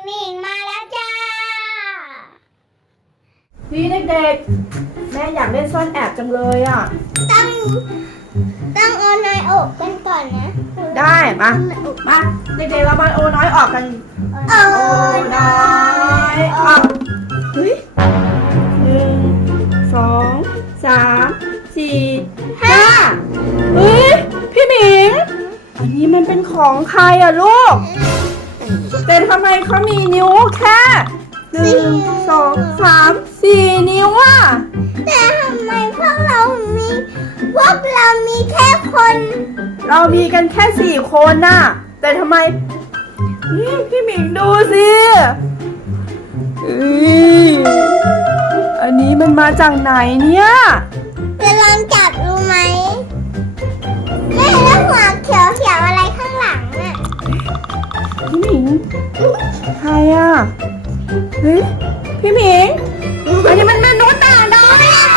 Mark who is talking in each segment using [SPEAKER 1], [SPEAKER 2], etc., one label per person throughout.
[SPEAKER 1] มิงมาแล้วจ้า
[SPEAKER 2] พี่เด็กๆแม่อยากเล่นซ่อนแอบจังเลยอ่ะ
[SPEAKER 1] ต้องเอานายอกกันก่อนนะ
[SPEAKER 2] ได้มาเด็กๆเรามาโอน้อยออกกันโอน้อยออกเฮ้ย1 2 3 4 5เฮ้ยพี่หมิงอันนี้มันเป็นของใครอ่ะลูกแต่ทำไมเขามีนิ้วแค่1 2 3 4 นิ้วอ่ะ
[SPEAKER 1] แต่ทำไมพวกเรามีแค่คน
[SPEAKER 2] เรามีกันแค่4 คนน่ะแต่ทำไมพี่หมิงดูสิอันนี้มันมาจากไหนเนี่ย
[SPEAKER 1] จะลองจับดูไหมแม่แล้วหัวเขียวอะไรข้างหลังน่ะ
[SPEAKER 2] พี่หมิงใครอ่ะเฮ้ยพี่หมิงอันนี้มันมนุษย์ต่างดาว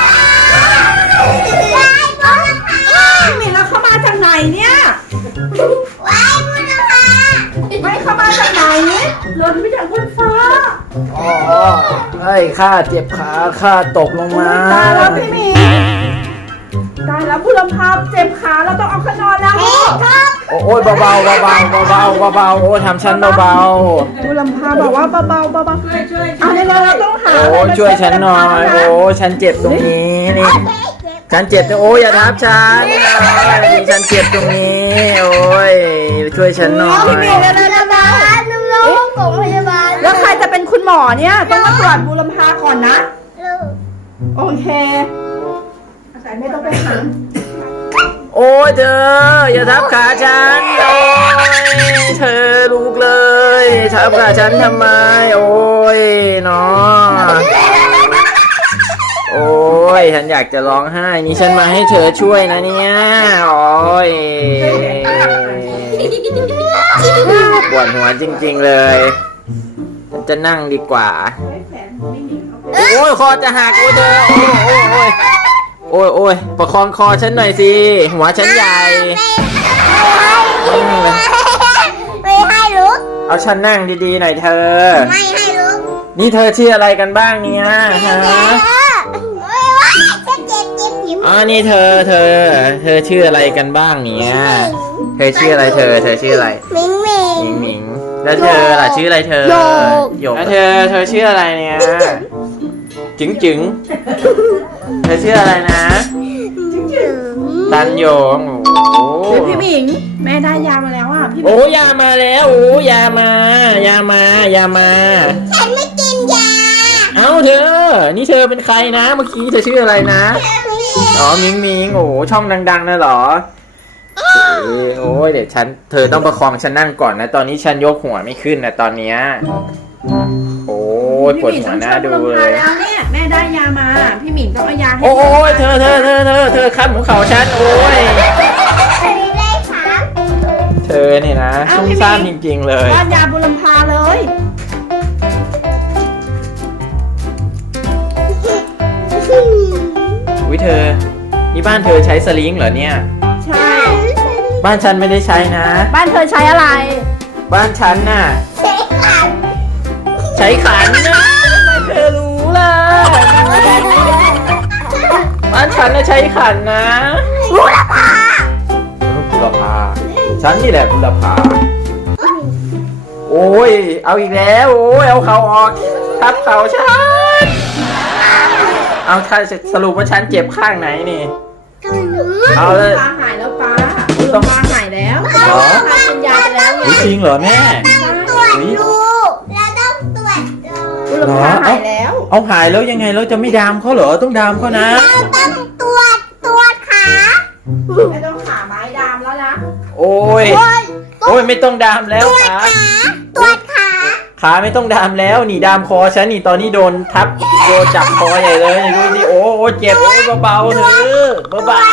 [SPEAKER 2] พี่หมิงแล้วเข้ามาจากไหนเนี่ย
[SPEAKER 1] ว้ายบุญพา
[SPEAKER 2] ไม่เข้ามาจากไหนหล่นไปจากบนฟ้า
[SPEAKER 3] อ๋อเฮ้ยข้าเจ็บขาข้าตกลงมา
[SPEAKER 2] ตายแล้วพี่หมิงตายแล้วบุรพาเจ็บขาเราต้องเอาขึ้นนอนแล้ว
[SPEAKER 3] โอ้ยเบาๆเบาๆเบาๆโอ้ทำฉันเบา
[SPEAKER 2] บุรพาบอกว่าเบาๆช่วยเอาในเราต้องหา
[SPEAKER 3] โอ้ช่วยฉันหน่อยโอ้ฉันเจ็บตรงนี้นี่ฉันเจ็บโอ้อย่าทับฉันฉันเจ็บตรงนี้โอ้ยช่วยฉันหน่อย
[SPEAKER 2] พี่หมิงแล้ว
[SPEAKER 1] ของพยาบาล
[SPEAKER 2] แล้วใครจะเป็นคุณหมอเนี่ยต้องมาตรวจบุรพาก่อนนะโอเคแต่ไม่ต้องไปหา
[SPEAKER 3] โอ้ยเธออย่าทับขาฉันโอ้ยเธอลูกเลยทับขาฉันทำไมโอ้ยเนาะโอ้ยฉันอยากจะร้องไห้นี่ฉันมาให้เธอช่วยนะเนี่ยโอ้ยปวดหัวจริงๆเลยฉันจะนั่งดีกว่าโอ้ยคอจะหักโอ้ยเธอโอ้ยประคองคอฉันหน่อยสิหัวฉันใหญ่
[SPEAKER 1] ไม่ให้ลุก
[SPEAKER 3] เอาฉันนั่งดีๆหน่อยเธอ
[SPEAKER 1] ไม่ให้ลุก
[SPEAKER 3] นี่เธอชื่ออะไรกันบ้างเนี่ยฮะอ๋อนี่เธอชื่ออะไรกันบ้างเนี่ยเธอชื่ออะไรเธอชื่ออะไรมิงแล้วเธอล่ะชื่ออะไรเธอหยกแล้วเธอชื่ออะไรเนี่ยจึงเธอชื่ออะไรนะตันโยงโอ้
[SPEAKER 2] พี่หมิงแม่ได้ยามาแล้วอ่ะพี่
[SPEAKER 3] โอ้ยามาแล้วโอ้ยามา
[SPEAKER 1] ฉันไม่กินยา
[SPEAKER 3] เอ้าเธอนี่เธอเป็นใครนะเมื่อกี้เธอชื่ออะไรนะอ๋อมิงโอ้ช่องดังๆนะหรอโอ้ยเดี๋ยวเธอต้องประคองฉันนั่งก่อนนะตอนนี้ฉันยกหัวไม่ขึ้นนะตอนเนี้ยโอ้ยปวดหัวหน้าดูเลย
[SPEAKER 2] แล้วเนี่ยแม่ได้ยามาพี่หมิงต้องเอายาให้
[SPEAKER 3] โอ้ยเธอคัดหัวเข่าฉันโอ้ยเธอเนี่ยนะซุ่มซ่ามจริงๆเลย
[SPEAKER 2] ป้อนยาบุรพาเลย
[SPEAKER 3] อุ้ยเธอนี่บ้านเธอใช้สลิงเหรอเนี่ย
[SPEAKER 2] ใช่
[SPEAKER 3] บ้านฉันไม่ได้ใช้นะ
[SPEAKER 2] บ้านเธอใช้อะไร
[SPEAKER 3] บ้านฉันน่ะใช้ขันนะทำไมเธอรู้ล่ะบ้านฉันน่ะใช้ขันนะ
[SPEAKER 1] บุรพา
[SPEAKER 3] ฉันนี่แหละบุรพาโอ้ยเอาอีกแล้วโอ้ยเอาเขาออกทับเขาฉันเอาสรุปว่าฉันเจ็บข้างไหนนี่เอาเลย
[SPEAKER 2] ป้าหายแล้วป้าป้าหายแล้ว
[SPEAKER 3] เหรอ
[SPEAKER 2] กินยาไปแล้ว
[SPEAKER 3] จริงเหรอแม่
[SPEAKER 1] ตรวจดูแล้วต้องตรวจ
[SPEAKER 2] บุรพาหายแล้ว
[SPEAKER 3] เอาหายแล้วยังไงเราจะไม่ดามเขาเหรอต้องดามเขานะ
[SPEAKER 1] ต้องตรวจขา
[SPEAKER 2] ไม่ต้องขาไม้ดามแล้วนะ
[SPEAKER 3] โอ้ยไม่ต้องดามแล้วขา
[SPEAKER 1] ตรวจ
[SPEAKER 3] ขาไม่ต้องดามแล้วนี่ดามคอฉันนี่ตอนนี้โดนจับคอใหญ่เลยดูดิโอ้เจ็บโอ้เบาๆเถอะเบา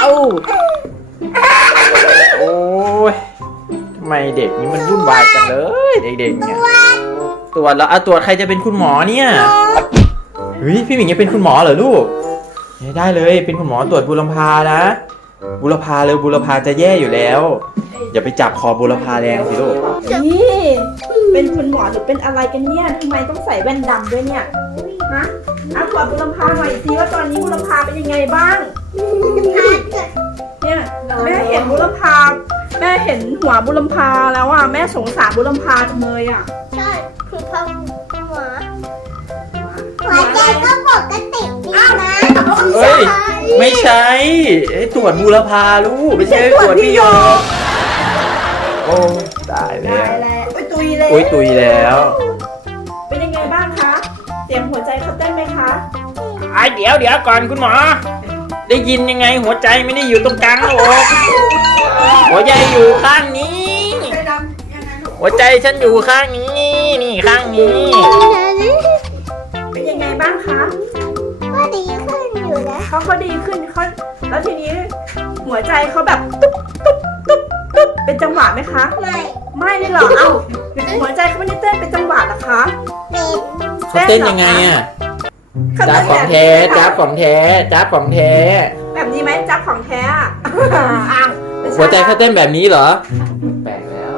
[SPEAKER 3] ๆโอ้ยทำไมเด็กนี่มันวุ่นวายจังเลยเด็กๆเนี่ยตรวจแล้วตรวจใครจะเป็นคุณหมอเนี่ยเฮ้ยพี่หมิงจะเป็นคุณหมอเหรอลูกได้เลยเป็นคุณหมอตรวจบุรพานะบุรพาจะแย่อยู่แล้วอย่าไปจับคอบุรพาแรงสิลูก
[SPEAKER 2] นี่เป็นคุณหมอหรือเป็นอะไรกันเนี่ยทำไมต้องใส่แว่นดำด้วยเนี่ยฮะเอาตรวจบุรพาหน่อยสิว่าตอนนี้บุรพาเป็นยังไงบ้างเนี่ยแม่เห็นบุรพาแม่เห็นหัวบุรพาแล้วอ่ะแม่สงสารบุรพาจังเลยอ่ะ
[SPEAKER 1] ใช่คือพ่อหัวใจก็ปกติดีนะ
[SPEAKER 3] เฮ้ย ไม่ใช่ให้ตรวจบุรพาลูกไม่ใช่ตรวจพี่โยกโอ้ตายแล้
[SPEAKER 2] ได้
[SPEAKER 3] ว
[SPEAKER 2] แล้วอุ้ยตุยเลย
[SPEAKER 3] อุ้ยตุยแล้ว
[SPEAKER 2] เป็นยังไงบ้างคะเสียงหัวใจเขาเต้นไหมคะ
[SPEAKER 3] เดี๋ยวก่อนคุณหมอ ได้ยินยังไงหัวใจไม่ได้อยู่ตรงกลางหรอกหัวใจอยู่ข้างนี้
[SPEAKER 2] ใจดำยังไงลูก
[SPEAKER 3] หัวใจฉันอยู่ข้างนี้นี่ข้างนี้
[SPEAKER 2] เป็นยังไงบ้างคะ
[SPEAKER 1] ก็ดีขึ้นอยู่นะ
[SPEAKER 2] เขาก็ดีขึ้นเขาแล้วทีนี้หัวใจเขาแบบตุ๊บตุ๊บตุ๊บตุ๊บเป็นจังหวะไหมคะ
[SPEAKER 1] ไม่
[SPEAKER 2] ไม่เลยเหรอเอ้าหัวใจเขาไม่ได้เต้นเป็นจังหวะเหรอคะ
[SPEAKER 1] เป็น
[SPEAKER 3] เขาเต้นยังไงอ่ะจ้าบของแท้จ้าบของแท้จ้าบของแท้
[SPEAKER 2] แบบนี้ไหมจับของแท้อะอ้าวไม่ช่
[SPEAKER 3] หัวใจเขาเต้นแบบนี้เหรอแปลกแล้ว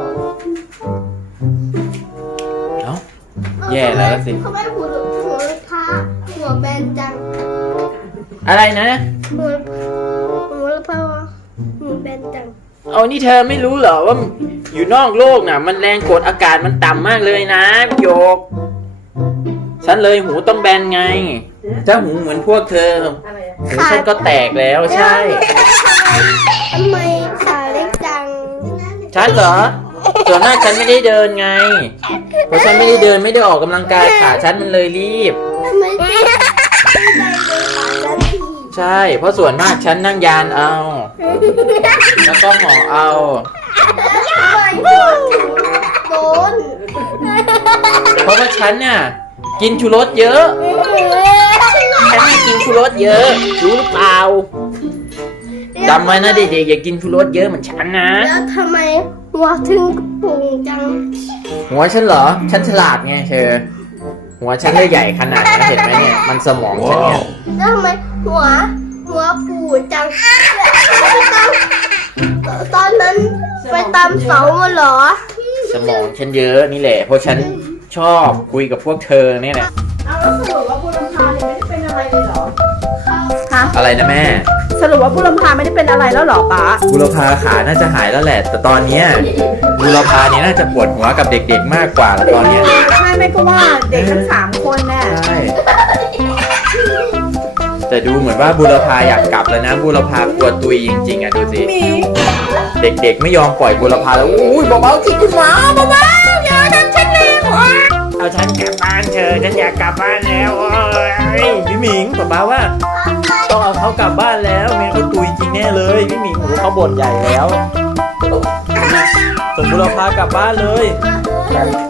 [SPEAKER 3] เอ้าแย่แล้วสิ
[SPEAKER 1] เขาไม่หัวพาหัวแบนจัง
[SPEAKER 3] อะไรนะ
[SPEAKER 1] หัวพาหัวแบนจัง
[SPEAKER 3] เอานี่เธอไม่รู้เหรอว่าอยู่นอกโลกน่ะ มันแรงกดอากาศมันต่ำมากเลยนะพี่โยก ฉันเลยหูต้องแบนไง ถ้าหูเหมือนพวกเธอ
[SPEAKER 2] อะไรอะ
[SPEAKER 3] หูฉันก็แตกแล้วใช่
[SPEAKER 1] ทำไมขาเล็กจัง
[SPEAKER 3] ฉันเหรอ ส่วนมากฉันไม่ได้เดินไง เพราะฉันไม่ได้เดินไม่ได้ออกกำลังกายขาฉันมันเลยรีบ
[SPEAKER 1] ทำไมไม่ได้เลยขาสักที
[SPEAKER 3] ใช่ เพราะส่วนมากฉันนั่งยานเอา แล้วก็หมอเอา
[SPEAKER 1] ทำไมหัวถึงโดน
[SPEAKER 3] เพราะว่าฉันน่ะกินชูรสเยอะ ฉันไม่กินชูรสเยอะ รู้หรือเปล่าจำไว้นะเด็กๆอย่ากินชูรสเยอะเหมือนฉันนะ
[SPEAKER 1] แล้วทำไมหัวถึงปุ่งจัง
[SPEAKER 3] หัวฉันเหรอ ฉันฉลาดไงเธอ หัวฉันได้ใหญ่ขนาดนี้เห็นไหมเนี่ย มันสมองฉันเนี่ย
[SPEAKER 1] แล้วทำไมหัวปูดจังตอนนั้นไปตามเสามาเหรอ
[SPEAKER 3] สมองฉันเยอะนี่แหละ เพราะฉันชอบคุยกับพวกเธอเนี่ยแหละ
[SPEAKER 2] เอาแล้วสรุปว่าบุรพาเนี่ยไม่ได้เป็นอะไรเลยเหรอฮะ
[SPEAKER 3] อะไรนะแม่
[SPEAKER 2] สรุปว่าบุรพาไม่ได้เป็นอะไรแล้วเหรอป๊า
[SPEAKER 3] บุรพาขาน่าจะหายแล้วแหละ แต่ตอนเนี้ยบุรพาเนี่ยน่าจะปวดหัวกับเด็กๆมากกว่าแล้วตอนเนี้ย
[SPEAKER 2] ใช่แม่ก็ว่าเด็กทั้ง3 คนแน่
[SPEAKER 3] ใช่ แต่ดูเหมือนว่าบุรพาอยากกลับแล้วนะบุรพากลัวตุยจริงๆอ่ะดูสิ
[SPEAKER 2] มี
[SPEAKER 3] เด็กๆไม่ยอมปล่อยบุรพาแล้วอุ้ยเบาๆที่คุณหมอเบาๆอย่าทำฉันแรงเอาฉันกลับบ้านเธอฉันอยากกลับบ้านแล้วโอ้ยพี่หมิงป๊าว่าต้องเอาเขากลับบ้านแล้วแม่เขาตุยจริงแน่เลยพี่หมิงหูเขาบ่นใหญ่แล้วส่งบุรพากลับบ้านเลย
[SPEAKER 1] เ